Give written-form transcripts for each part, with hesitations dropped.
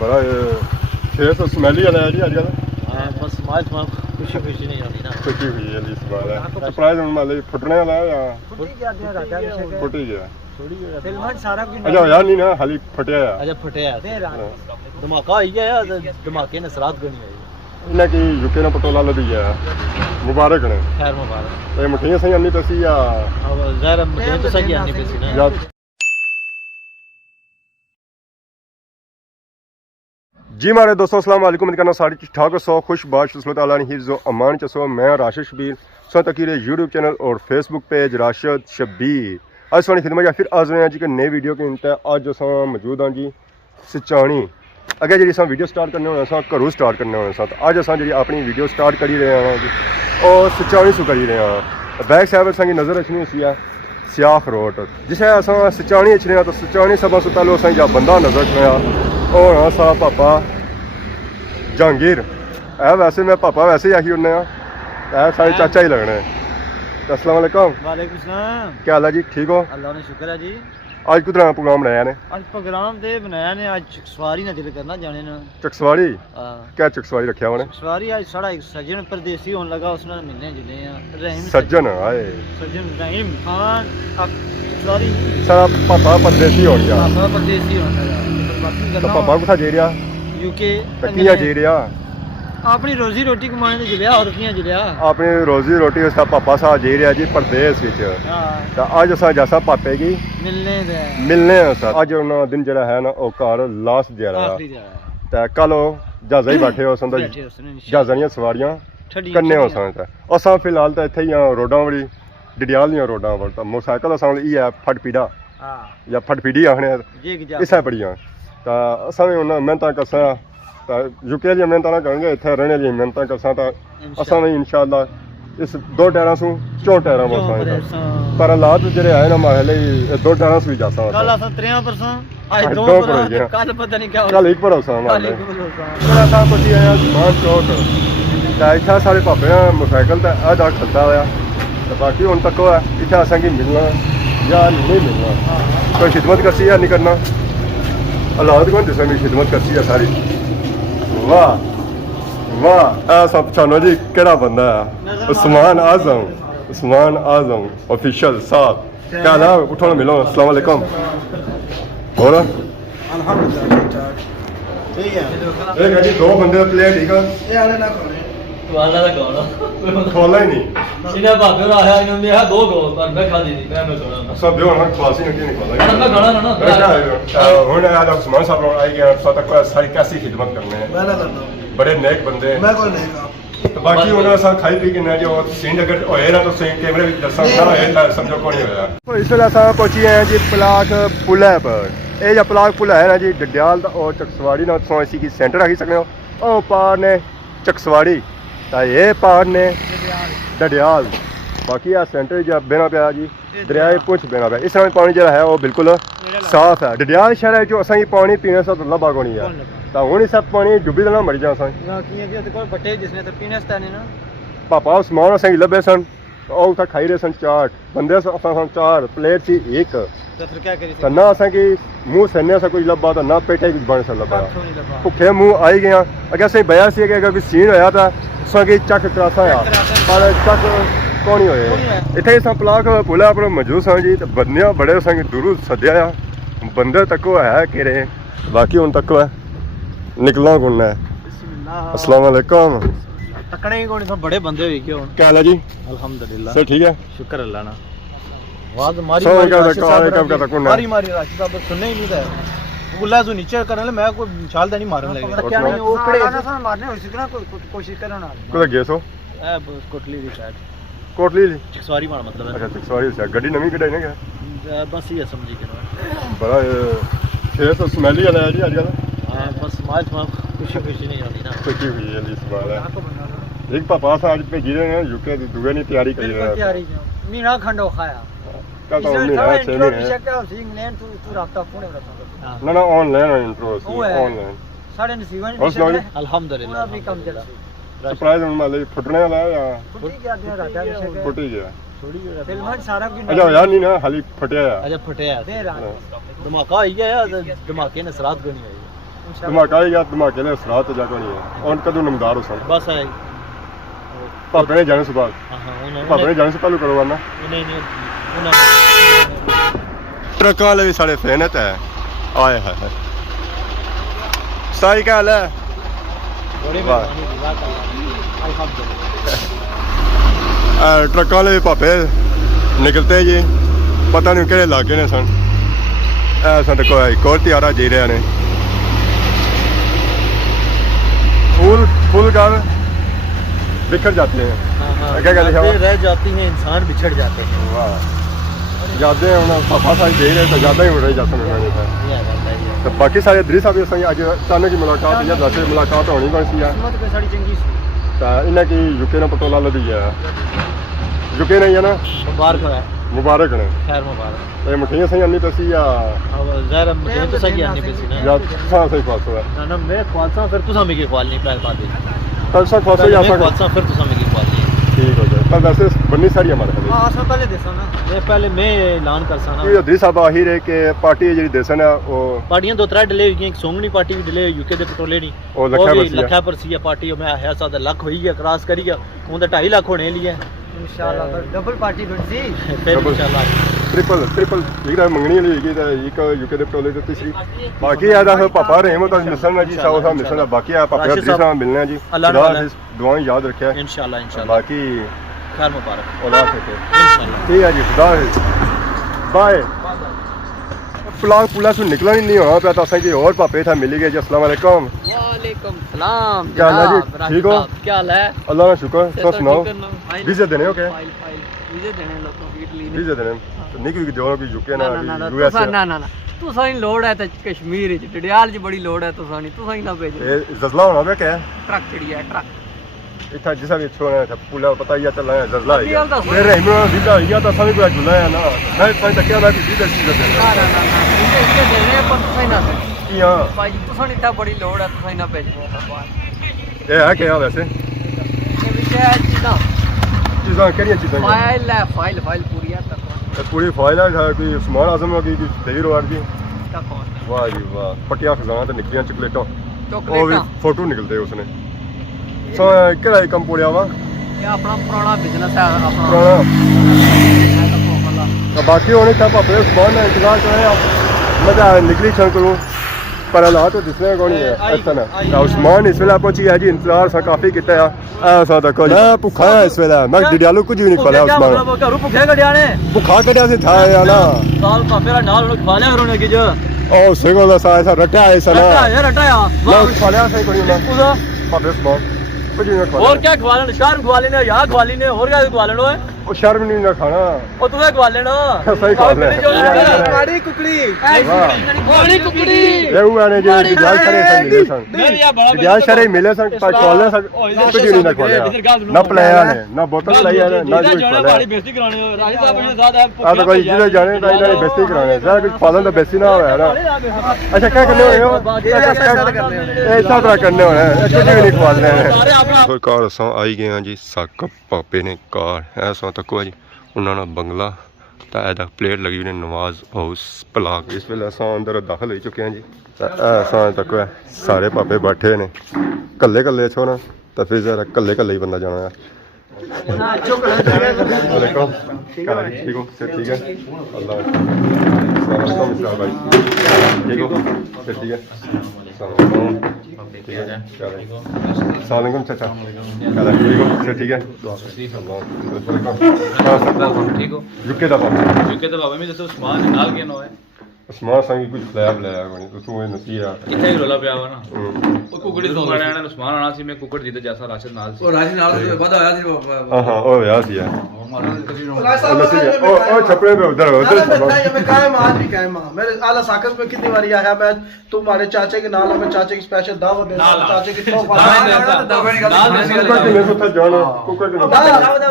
बड़ा फेस तो स्मैली वाला है जी अजकल। हां बस स्माइल खुशी नहीं आती ना। खुशी हुई है जी सवाल है। सरप्राइज होने वाले फुटने वाला है या फुटी गया दिया राजा के फुट ही गया थोड़ी फिल्म सारा कुछ अच्छा यार नहीं ना खाली फटिया है। अच्छा फटिया धमाका आई गया धमाके ने सरात को नहीं आई इन्हें की यूके ने पटोला लदी गया मुबारक ने खैर मुबारक ये मठियां सही अन्नी पैसी या ज़ाहिर मुझे तो सही आनी पैसी ना यार जी मारे दोस्तों अस्सलाम वालेकुम उम्मीद करना सारी ठीक ठाक सो खुश बाश ताला ने हिफ्ज़ व अमान चसो मैं राशिद शबीर सो तकीरे यूट्यूब चैनल और फेसबुक पेज राशिद शबीर आज सोनी खिदमत या फिर आज जी कि नई वीडियो के इंत अज अस मौजूद हाँ जी सिचाणी अगे जी अस वीडियो स्टार्ट करने होने अस घरों स्टार्ट करने होने तो अज अस जी अपनी वीडियो स्टार्ट करी रहे हैं जी और सिचाणी सु करी रहे हैं बैक साइड असांगी नज़र अचनी सी है सियाख रोड जिसे अस सिचाणी अचने हैं तो सिचाणी सब से पहले अस जा बंदा नज़र अचने और हाँ सा पापा जहांगीर है वैसे मैं पापा वैसे ही आही उन्ने है सारे चाचा ही लगने अस्सलाम वालेकुम। वालेकुम सलाम क्या हाल है जी ठीक हो अल्लाह ने शुक्र है जी। आज कितना प्रोग्राम बनाया ने आज प्रोग्राम दे बनाया ने आज चकसवारी ना दिल करना जाने ना चकसवारी हां क्या चकसवारी रखा उन्हें चकसवारी आज साड़ा एक सज्जन परदेसी होने लगा उसने मिलने जुले हैं रहीम सज्जन आए सज्जन रहीम खान अब चकसवारी सारा पापा परदेसी हो गया पापा परदेसी होने लगा तो पापा कुथा जे रहा यूके किया जे रहा अपनी रोजी रोटी कमाने ते जुलिया और कियां जुलिया अपनी रोजी रोटी उसका पापा सा जे रहा जी परदेस विच तो आज असा जैसा पापे की मिलने अज उन्होंने दिन जरा है ना वो घर लास्ट जरा तो कल जहाजा ही बैठे हो सन जहाजा दी सवारियां कन्ने हो सन असा फिलहाल तो इत्थे ही रोडां बड़ी डडियाल दी रोडां पर तो मोटरसाइकिल असा है फटपीड़ा या फटपीड़ी आखने इसा बड़ियां तो असा भी उन्हें मेहनत कसा यूके जी मेहनत ना करेंगे इतने रहने की मेहनत कसा तो असा भी इंशाअल्लाह इस 2 टायरों से 4 टायरों में पर हालात जो आए ना माहले 2 टायरों से भी जा सकता कल एक पर इतना सारे पापे मोटरसाइकिल तो अदा खलता हुआ तो बाकी हूँ तक इतना असा की मिलना या नहीं मिलना कोई खिदमत करसी या नहीं करना हालात कौन दसा मेरी खिदमत करसी है सारी वाह वाह ऐसा पछानो जी केड़ा बंदा है उस्मान आजम ऑफिशियल साहब क्या ना उठो मिलो अस्सलाम वालेकुम और अल्हम्दुलिल्लाह जी 2 बंदे प्लेट ठीक है ये आले ना वाला दा कौन खोला ही नहीं इन्हें भाभी और आया इन्होंने यहां 2 गो पर मैं खा दी थी मैं सोना सब जो ना क्लासी ने नहीं खोला मैं गाना ना होने आया उस्मान साहब लोग आई गया तो तक सारी कैसी खिदमत करने हैं मैं ना करता बड़े नेक बंदे मैं कोई नेक तो बाकी उन्होंने सा खाई पी के ना जो सीन अगर होए ना तो सीन कैमरे में दर्शन ना होए तो समझो कौन नहीं होया तो इसलिए सा पहुंची है जी पलाक पुल है पर ये जो पलाक पुल है ना जी डडियाल और चकसवाड़ी ना तो इसी की सेंटर आखी सकते हो और पार ने चकसवाड़ी तो ये पार ने डडियाल बाकी आ सेंटर जो बेना पाया जी दरियाए पुंछ बेना पाया इस समय पानी जरा है वो बिल्कुल साफ है डडियाल शहर है जो असा पानी पीने से तो लभा को नहीं है तो हूँ सब पानी डुबी देना मरी जा पापा उस्मान असें लभे सन और उठा खाई रहे सन चाट बंदे 4 प्लेट सी एक तो ना असें मुँह सन्ने से कुछ लभा तो ना पेटे कुछ बन सा लभा भुखे मुँह आई गया अगर असें बया सी अगर कोई सीन होया तो असें चक करासा पर चक कौन ही होए इतने अस पलाक पुला पर मौजूद सन जी तो बंदे बड़े असें दूरों सद्या बंदे तक है कि बाकी हूँ तक निकलना कौन है अस्सलाम वालेकुम तकने ही कौन सब बड़े बंदे हुए क्यों क्या हाल है जी अल्हम्दुलिल्लाह सर ठीक है शुक्र अल्लाह ना आवाज मारी राशिद साहब सुनने ही नहीं था बुला जो नीचे करने ले मैं कोई चाल नहीं मारने लगे क्या नहीं वो खड़े ना मारने हो सकना कोशिश करो ना कोई गेस हो ए कोटली दी शायद कोटली चकसवारी मार मतलब है अच्छा चकसवारी से गाड़ी नवी कढ़ाई ना क्या बस ये समझी के बड़ा फेस तो स्मेली वाला है जी आजकल हां बस स्माइल खुशी नहीं आती ना खुशी हुई है जी सवाल है एक पापा सा आज पे गिरे हैं यूके दुगे नहीं तैयारी कर रहा है तैयारी मीना खंडो खाया क्या तो नहीं है सेम ही है इंग्लैंड तू रास्ता फोन रखा ना ऑनलाइन इंट्रो ऑनलाइन साढ़े नसीबन अल्हम्दुलिल्लाह अपनी कम चला सरप्राइज होने वाले फुटने वाला है या फुटी गया दिया राजा के फुट ही गया फिल्म सारा कुछ अच्छा यार नहीं ना खाली फटिया है अच्छा फटिया धमाका आई गया धमाके ने सरात को नहीं आई ਧਮਾਕਾ ਹੀ ਗਿਆ ਧਮਾਕੇ ਦੇ ਅਸਰਾਤ ਤੇ ਜਾ ਕੇ ਨਹੀਂ ਹੈ ਹੁਣ ਕਦੋਂ ਨਮਦਾਰ ਹੋ ਸਨ ਬਸ ਹੈ ਭਾਪੇ ਨੇ ਜਾਣੇ ਸੁਭਾਅ ਭਾਪੇ ਨੇ ਜਾਣੇ ਸੇ ਪਹਿਲੂ ਕਰੋ ਵਰਨਾ ਨਹੀਂ ਟਰੱਕਾਂ ਵਾਲੇ ਵੀ ਸਾਡੇ ਫੈਨਤ ਹੈ ਆਏ ਹਾਏ ਸਾਈ ਕਾ ਹਾਲ ਹੈ ਬੜੀ ਟਰੱਕਾਂ ਵਾਲੇ ਵੀ ਭਾਪੇ ਨਿਕਲਤੇ ਜੀ ਪਤਾ ਨਹੀਂ ਕਿਹੜੇ ਇਲਾਕੇ ਨੇ ਸਨ ਸਾਡੇ ਕੋਲ ਇੱਕ ਹੋਰ ਤਿਆਰਾ ਜੀ ਰਹੇ ਨੇ फूल कर बिखर जाते हैं क्या कहते हैं रह जाती हैं इंसान बिछड़ जाते हैं वाह यादें हम पापा साहब दे रहे तो ज़्यादा ही उड़ रही जाते हैं तो बाकी सारे इदरीस साहब से अज अचानक की मुलाकात या वैसे मुलाकात होनी कौन सी है तो इन्हें की यूके ने पटोला लदी है यूके नहीं है ना मुबारक ने खैर मुबारक तो मठियां सही आनी पैसी या ज़रा मठियां तो सही आनी पैसी ना या हाँ सही ख्वासा है ना मैं ख्वासा फिर तो हमें की ख्वाल नहीं पहले बात है तब सब ख्वासा या ख्वासा फिर तो हमें की ख्वाल नहीं ठीक हो जाए पर वैसे बन्नी सारी हमारे हां सब पहले देसा ना मैं पहले मैं ऐलान करसा ना ये इदरीस साहब आहिर है कि पार्टी जेडी देसन है वो पार्टियां दो त्रै डिले हुई एक सोंगनी पार्टी भी डिले हुई यूके दे पटोले नहीं वो लखा पर सी पार्टी मैं आया सादा लख होई गया क्रॉस करी गया उन 2.5 लाख होने लिए इंशाल्लाह डबल पार्टी बढ़सी फिर इंशाल्लाह ट्रिपल एक मंगनी वाली है एक यूके दे पटोले ते तीसरी बाकी है दा पापा रहमत और मिलना जी साहब साहब मिलना बाकी है पापा इदरीस साहब मिलना जी खुदा दुआएं याद रखिया इंशाल्लाह बाकी खैर मुबारक औलाद है इंशाल्लाह ठीक है जी खुदा बाय पुला से निकला नहीं हो पे तो असें की और पापे था मिल गए जी अस्सलाम वालेकुम सलाम क्या हाल है जी ठीक हो क्या हाल है अल्लाह का शुक्र तुम सुनाओ वीज़ा देने हो क्या वीज़ा देने लोगों को इटली वीज़ा देने नहीं कोई जो कोई यूके ना यूएस ना तुसा ही लोड है तो कश्मीर च डडियाल च बड़ी लोड है तुसा ही ना भेजो ये जजला होना पे क्या है ट्रक चढ़ी है ट्रक इतना जिसा भी छोड़ा था पुला पता ही चल रहा है जजला है मेरे रहमत वीज़ा या तो सभी को झूला है ना मैं कोई तक क्या मैं वीज़ा देने ना इसके देने पर तुसा ही ना हां भाई तुसा ही इतना बड़ी लोड है तुसा ही ना भेजो ये है क्या वैसे ये विषय है चीज़ां केड़ी चीज़ां फाइल पूरी है पूरी फाइल है कोई उस्मान आजम की देर हो गई वाह जी वाह पटिया खजाना ते निकलियां चॉकलेटां वो भी फोटो निकलते उसने सो केड़ा काम पूरा वा ये अपना पुराना बिजनेस है अपना पुराना बाकी होने था पापे उस्मान ने इंतजार कर रहे मजा निकली छन करूं पर हालात तो दिसने को नहीं है ऐसा ना उस्मान इस वेला पहुंची है जी इंतजार सा काफी किता है ऐसा देखो मैं भूखा है इस वेला मैं डिडियालू कुछ भी नहीं खा लिया उस्मान घरों भूखे कड़िया ने भूखा कड़िया से था या ना साल पापे रा नाल खा लिया करो ने कि जो ओ सेगो दा सा ऐसा रटा है ऐसा ना रटा मैं खा लिया सही कोई ना पापे उस्मान कुछ नहीं खा और क्या खवा लेना शर्म खवा लेना या खवा लेने और क्या खवा लेना है ओ शर्म नहीं ना खाना ओ तुम्हें खवा लेना सही खा ले बड़ी कुकड़ी ये हुआ ने जो डिडियाल शरे से मिले सन डिडियाल शरे मिले सन पर खोलने सन कुछ नहीं ना खोले ना प्लेयर ने ना बोतल लाई है ना कुछ खोले बड़ी बेइज्जती कराने राजी साहब के साथ आ तो कोई जिले जाने तो इधर बेइज्जती कराने जरा कुछ खोलन तो बेइज्जती ना हो ना अच्छा क्या करने हो ऐसा तो करने हो कुछ भी नहीं खोलने हैं कार असां आई गए हैं जी साकब पापे ने कार ऐसा तक जी उन्होंने बंगला तो एदा प्लेट लगी हुई नवाज हाउस पलाक इस वेले अस अंदर दाखिल हो चुके हैं जी अस तक सारे पापे बैठे ने कल्ले कल्ले छो ना तो फिर जरा कल्ले कल्ले ही बंदा जाना है ठीक हो ठीक है अल्लाह भाई ठीक हो ठीक है सलामकुम चाचा ठीक है ठीक हो यूके दा बाबा मैं दसो उस्मान नाल के नो है उस्मान संगी कुछ फ्लैब लाया कोनी तो तू नसीया किथे रोला पिया वा ना ओ कुकड़ी तो मारना है उस्मान आना सी मैं कुकड़ दी तो जैसा राशन नाल सी ओ राशन नाल तो वादा आया सी हां ओ यार सी यार ओ छपड़े पे उधर मैं कायम आज भी कायम मेरे आला साकस में कितनी बार आया मैं तुम्हारे चाचे के नाल मैं चाचे की स्पेशल दावत दे चाचे की तो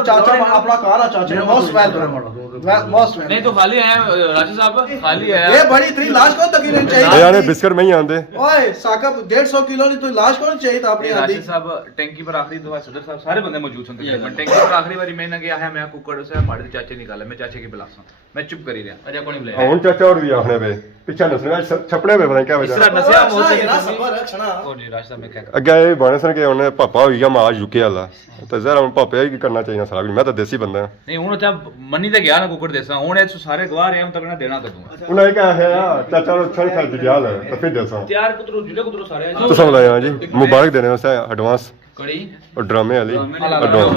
चाचा अपना कार है चाचे मोस्ट वेलकम नहीं तो खाली है राशन साहब खाली है ये बड़ी इतनी लाश कौन तक नहीं चाहिए यार बिस्किट में ही आंदे ओए साकब 150 किलो नहीं तो लाश कौन चाहिए था अपनी आंदी राशन साहब टैंकी पर आखिरी दफा सदर साहब सारे बंदे मौजूद थे मैं टैंकी पर आखिरी बारी मैंने गया है मैं कुकड़ से हमारे चाचे निकाला मैं चाचे की बिलासा मैं चुप करी रहा अजय को नहीं बुलाया ਹੁਣ ਚਾਚਾ ਹੋਰ ਵੀ ਆਖਣੇ ਵੇ ਪਿੱਛਾ ਨਸਣਾ ਛਪੜੇ ਵੇ ਪਤਾ ਕੀ इस ਵਜ੍ਹਾ तरह नसिया अच्छा, मोहल्ले ये के रास्ता पर रखना। ओ जी रास्ता में क्या कर ਅੱਗੇ ਇਹ ਬਣੇ ਸਨ ਕਿ ਉਹਨੇ ਪਾਪਾ ਹੋਈ ਗਿਆ ਮਾਂ ਯੂਕੇ ਵਾਲਾ ਤੇ ਜ਼ਰਾ ਹੁਣ ਪਾਪੇ ਹੀ ਕਰਨਾ ਚਾਹੀਦਾ ਸਾਰਾ ਕੁਝ ਮੈਂ ਤਾਂ ਦੇਸੀ ਬੰਦਾ नहीं हूं ता मन्नी ते गया ना कुकड़ देसा हुन ए सारे गवाह रहे हम तक ना देना कदूं ਉਹਨਾਂ ਇਹ ਕਿਹਾ ਹੈ ਚਾਚਾ ਨੂੰ ਛਣ ਖਾ ਦਿਆ ਲੈ ਤਾਂ ਫਿਰ ਦੱਸਾਂ तैयार कुतरो जिले कुतरो सारे ਤੁਸੀਂ ਬੁਲਾਇਆ ਜੀ ਮੁਬਾਰਕ ਦੇਣੇ ਵਾਸਤੇ ਐਡਵਾਂਸ कड़ी और ड्रामे वाली ड्रामा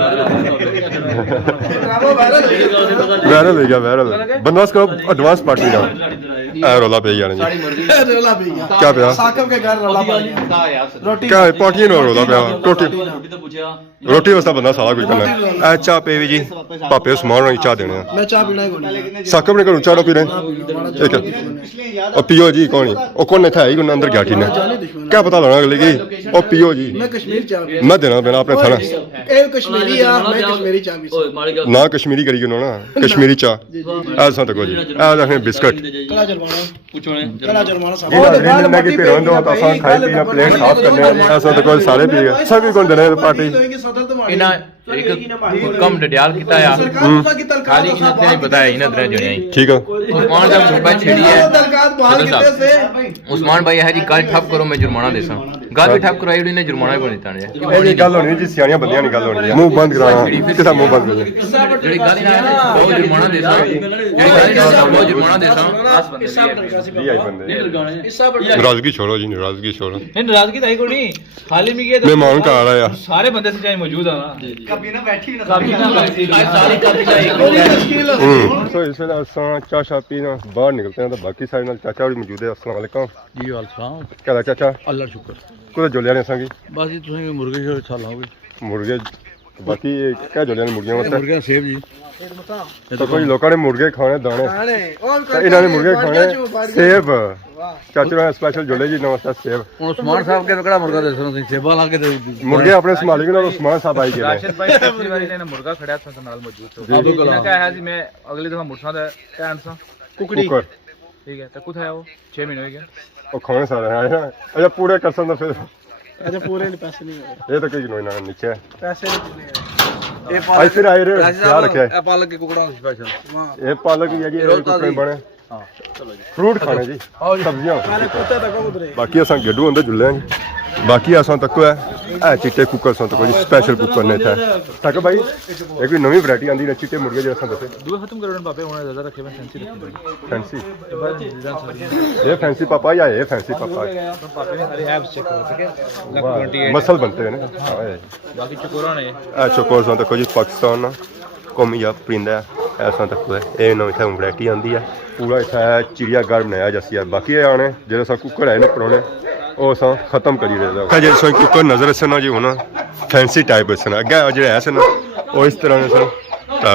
वायरल है। वायरल हो गया वायरल बंदोबस्त करो एडवांस पार्टी का ए रोला पे जाने जी रोला भैया क्या पिया साकब के घर रोला पड़ गया। रोटी क्या पार्टी नो रोला पे रोटी रोटी वास्ता बंदा सारा कुछ करना ए चाह पे भी जी पापे समान नहीं चाह देने मैं चाय पीना ही कोनी। साकब ने करू चाह पी रहे एक और पियो जी कौन ओ कौन था ही अंदर गया ठीक ने क्या पता लगा अगले की ओ पियो जी मैं कश्मीर चाय मैं देना देना अपने थाना ए कश्मीरी आ मैं कश्मीरी चाय पी ना कश्मीरी करी ना कश्मीरी चाह ऐसा तो कोई ऐ रखने बिस्किट कला जुर्माना पूछो ने कला जुर्माना साहब ये रीजन में कि फिर दो तो आसान खाई पीना प्लेट साफ करने ऐसा तो कोई सारे पी गए सभी कौन देने पार्टी सदर तो मारी इना एक हुकम डडियाल कीता या खाली इना ते नहीं बताया इना तरह जने ठीक है उस्मान जब सुबह छेड़ी है दरगाह बाहर किते से उस्मान भाई है जी कल ठप करो मैं जुर्माना देसा गल भी ठप कराई उड़ी ने जुर्माना भी देता ने ਇਹ ਗੱਲ ਹੋਣੀ ਜੀ ਸਿਆਣੀਆਂ ਬੰਦਿਆਂ ਦੀ ਗੱਲ ਹੋਣੀ ਹੈ ਮੂੰਹ ਬੰਦ ਕਰਾਣਾ ਕਿਹਦਾ ਮੂੰਹ ਬੰਦ ਕਰਨਾ ਜਿਹੜੀ ਗੱਲ ਹੀ ਨਾ ਉਹ ਜੁਰਮਾਨਾ ਦੇਸਾਂ ਜਿਹੜੀ ਗੱਲ ਹੀ ਨਾ ਉਹ ਜੁਰਮਾਨਾ ਦੇਸਾਂ ਆਸ ਬੰਦੇ ਜੀ ਆਈ ਬੰਦੇ ਨਾਰਾਜ਼ਗੀ ਛੋੜੋ ਜੀ ਨਾਰਾਜ਼ਗੀ ਛੋੜੋ नहीं नाराजगी तो है कोई नहीं खाली में ये ਮਹਿਮਾਨ ਘਰ ਆਇਆ सारे बंदे सच्चाई मौजूद है ना कभी ना बैठी ना कभी ना बैठी सारी कभी मुश्किल सो इस वेले असां चाह शाह पीना बाहर निकलते हैं तो बाकी सारे नाल चाचा भी मौजूद है अस्सलाम वालेकुम जी वालेकुम क्या हाल चाचा अल्लाह शुक्र कुछ जोलिया ने संगी बस जी तुसें मुर्गे शोर खा लाओगे मुर्गे बाकी क्या जोलिया ने मुर्गियां वास्ते मुर्गे सेब जी तो कोई लोगों ने मुर्गे खाने दाने खाने और तो इन्होंने मुर्गे खाने सेब चाचू ने स्पेशल जोले जी नमस्ते सेब ਹੁਣ ਉਸਮਾਨ ਸਾਹਿਬ ਕੇ ਕਿਹੜਾ ਮੁਰਗਾ ਦੇ ਤੁਸੀਂ ਸੇਬਾ ਲਾ ਕੇ ਦੇ मुर्गे अपने संभाले ना उस्मान साहब आई गए राशिद भाई पिछली बारी ने मुर्गा खड़ा था नाल मौजूद तो इन्होंने कहा है जी मैं अगली दफा मुर्सा दा टाइम सा कुकड़ी कुकर ठीक है तो कुछ है वो 6 महीने हो गया और खाने सारे आए ना अच्छा पूरे कसम तो फिर अच्छा पूरे पैसे नहीं है ये तो कोई नहीं ना नीचे पैसे नहीं है आज फिर आए रे क्या रखे ਇਹ ਪਾਲਕ ਕੇ ਕੁਕੜਾ ਸਪੈਸ਼ਲ ये पालक ही है जी कुकड़े बने फ्रूट खाने जी सब्जियां पहले कुत्ता तक उधर बाकी असां गड्डू अंदर जुल्ले बाकी असां तक है ए चिट्टे कुकर सन तो कोई स्पेशल कुकर ने था तक भाई एक कोई नवी वैरायटी आंदी ने चिट्टे मुर्गे जो असां दसे दो खत्म करो बापे होने ज्यादा रखे मैं फैंसी फैंसी ये फैंसी पापा या ये फैंसी पापा पापे ने सारे एप्स चेक करो ठीक है लग 28 मसल बनते हैं ना बाकी चकोरा ने ए चकोर सन तो कोई पाकिस्तान ना कौमी या परिंदा ऐसा तक है ये नवी था वैरायटी आंदी है पूरा इतना चिड़ियाघर बनाया जैसी है बाकी ये आने जो सा कुकर है ना पुराने वो सा खत्म करी रहे जो सो कुकर नजर से ना जी होना फैंसी टाइप से ना अगे जो है ना वो इस तरह से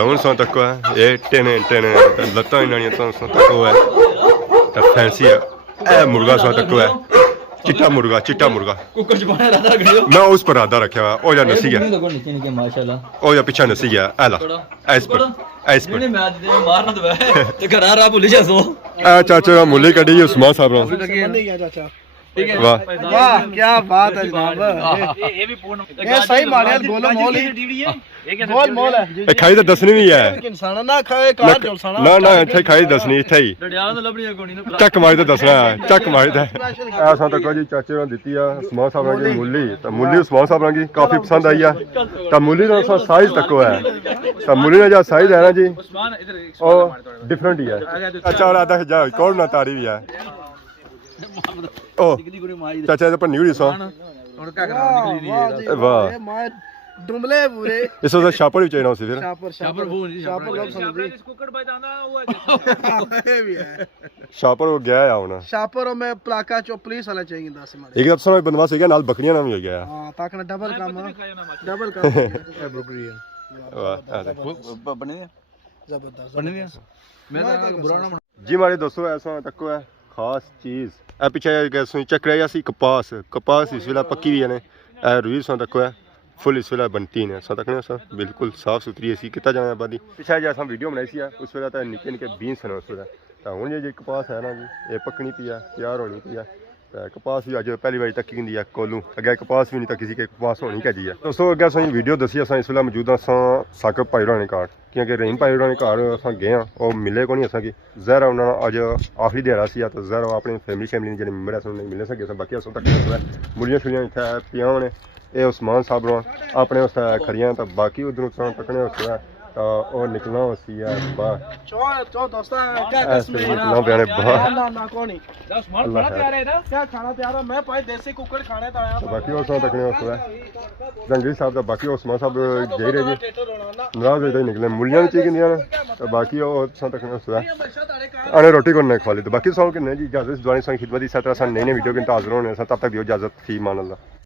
हूँ सो तक है ये टेने टेने लत्ता इन्होंने तो तक है तो फैंसी है ए मुर्गा सो तक है चिट्टा मुर्गा कुकर जुबान राधा रख लियो मैं उस पर आधा रखा हुआ ओ जा नसी गया नीचे नीचे माशाल्लाह ओ जा पीछे नसी गया एला इस पर नहीं मैं दे मारना तो है ते घर आ भूल जा सो ए चाचा मुल्ली कड़ी उस्मान साहब नहीं गया चाचा ठीक है वाह वाह क्या बात है जनाब ये भी पूर्ण ये सही मारे गोलो मोल ही गोल मोल है ए खाई तो दसनी भी है इंसान ना खाए कार जोलसाना ना ना इथे खाई दसनी इथे ही डडियाल तो लबड़ी कोनी ने ਚੱਕ ਮਾਰੀ ਤਾਂ ਦੱਸਣਾ ਚੱਕ ਮਾਰੀ ਤਾਂ ਐਸਾ ਤਾਂ ਕੋਈ ਚਾਚੇ ਨੇ ਦਿੱਤੀ ਆ ਉਸਮਾਨ ਸਾਹਿਬ ਨਾਲ ਮੁੱਲੀ ਤਾਂ ਮੁੱਲੀ ਉਸਮਾਨ ਸਾਹਿਬ ਨਾਲ ਕਾਫੀ ਪਸੰਦ ਆਈ ਆ ਤਾਂ ਮੁੱਲੀ ਦਾ ਸਾਈਜ਼ ਤੱਕੋ ਹੈ ਤਾਂ ਮੁੱਲੀ ਦਾ ਜਿਹੜਾ ਸਾਈਜ਼ ਹੈ ਨਾ ਜੀ उस्मान इधर ਉਹ ਡਿਫਰੈਂਟ ਹੀ ਹੈ ਅੱਛਾ और आधा जा कौन ना तारी भी है ओ चाचा तो पन्नी हुई सो और क्या करना निकली नहीं है वाह ये मार डुमले पूरे इस वजह शापर भी चाहिए उसे फिर शापर भून जी शापर लोग समझी कुकर बजाना हुआ ये भी है शापर वो गया है ਹੁਣ शापर में प्लाका चो पुलिस वाला चाहिए 10 मारे एक अफसर बंदवास हो गया नाल बकरियां ना भी हो गया हां ताकना डबल काम ਇਹ ਬਰੋਕਰੀ वाह ਬਣੇ जबरदस्त ਬਣੇ ਮੈਂ ਤਾਂ ਬੁਰਾ ਨਾ जी हमारे दोस्तों ऐसा तक है खास चीज ए पीछे गैसों चेक रहा सी कपास इस वेला पक्की भी है ने ए रुई सो तक है फुल इस वेला बनती ने सो तक ने सो बिल्कुल साफ सुथरी सी किता जाना आबादी पीछे जैसा वीडियो बनाई सी उस वेला तो निके निके बीन्स ने उस वेला तो हुन ये कपास है ना जी ये पकनी पी है तैयार होनी पी है ਤੇ ਕਪਾਸ ਵੀ ਅੱਜ ਪਹਿਲੀ ਵਾਰੀ ਤੱਕੀ ਹੁੰਦੀ ਹੈ ਕੋਲੂ ਅੱਗੇ ਕਪਾਸ ਵੀ ਨਹੀਂ ਤੱਕੀ ਸੀ ਕਿ ਕਪਾਸ ਹੋਣੀ ਚਾਹੀਦੀ ਹੈ ਦੋਸਤੋ ਅੱਗੇ ਅਸੀਂ ਵੀਡੀਓ ਦੱਸੀ ਅਸਾਂ ਇਸ ਵੇਲੇ ਮੌਜੂਦ ਅਸਾਂ ਸਾਕਬ ਭਾਈ ਹੋਰਾਂ ਦੇ ਘਰ ਕਿਉਂਕਿ ਰਹੀਮ ਭਾਈ ਹੋਰਾਂ ਦੇ ਘਰ ਅਸਾਂ ਗਏ ਹਾਂ ਉਹ ਮਿਲੇ ਕੋਈ ਨਹੀਂ ਅਸਾਂ ਕਿ ਜ਼ਹਿਰਾ ਉਹਨਾਂ ਨਾਲ ਅੱਜ ਆਖਰੀ ਦਿਹਾੜਾ ਸੀ ਤਾਂ ਜ਼ਹਿਰਾ ਆਪਣੀ ਫੈਮਿਲੀ ਜਿਹੜੇ ਮੈਂਬਰ ਅਸਾਂ ਨਹੀਂ ਮਿਲ ਸਕੇ ਅਸਾਂ ਬਾਕੀ ਅਸਾਂ ਤੱਕ ਮੁਰਲੀਆਂ ਛੁਲੀਆਂ ਇੱਥੇ ਪਿਆ ਹੋਣੇ ਇਹ ਉਸਮਾਨ ਸਾਹਿਬ ਨੂੰ ਆਪਣੇ ਉਸ ਖੜੀਆਂ ਤਾਂ ਬਾਕੀ ਉਧਰੋਂ ਤਾਂ ਤੱਕਣੇ ਉਸ ਉਹ ਨਿਕਲਣਾ ਸੀ ਯਾਰ ਬਾਹਰ चो दोस्ता क्या ऐसे निकलना प्यारे बाहर ना कौन ही अल्लाह है क्या खाना प्यारा मैं भाई देसी कुकर खाने तो आया तो बाकी उस तकने उस जंगली साहब दा बाकी उस्मान साहब गए रहे जी नाराज होते निकले मुलियां भी चाहिए ने तो बाकी उस तकने उस आने रोटी करने खा ली तो बाकी सौ के नहीं जी इजाजत दुआनी सा खिदमत इस तरह सा नई नई वीडियो के हाजिर होने तब तक दियो इजाजत फी मान अल्लाह।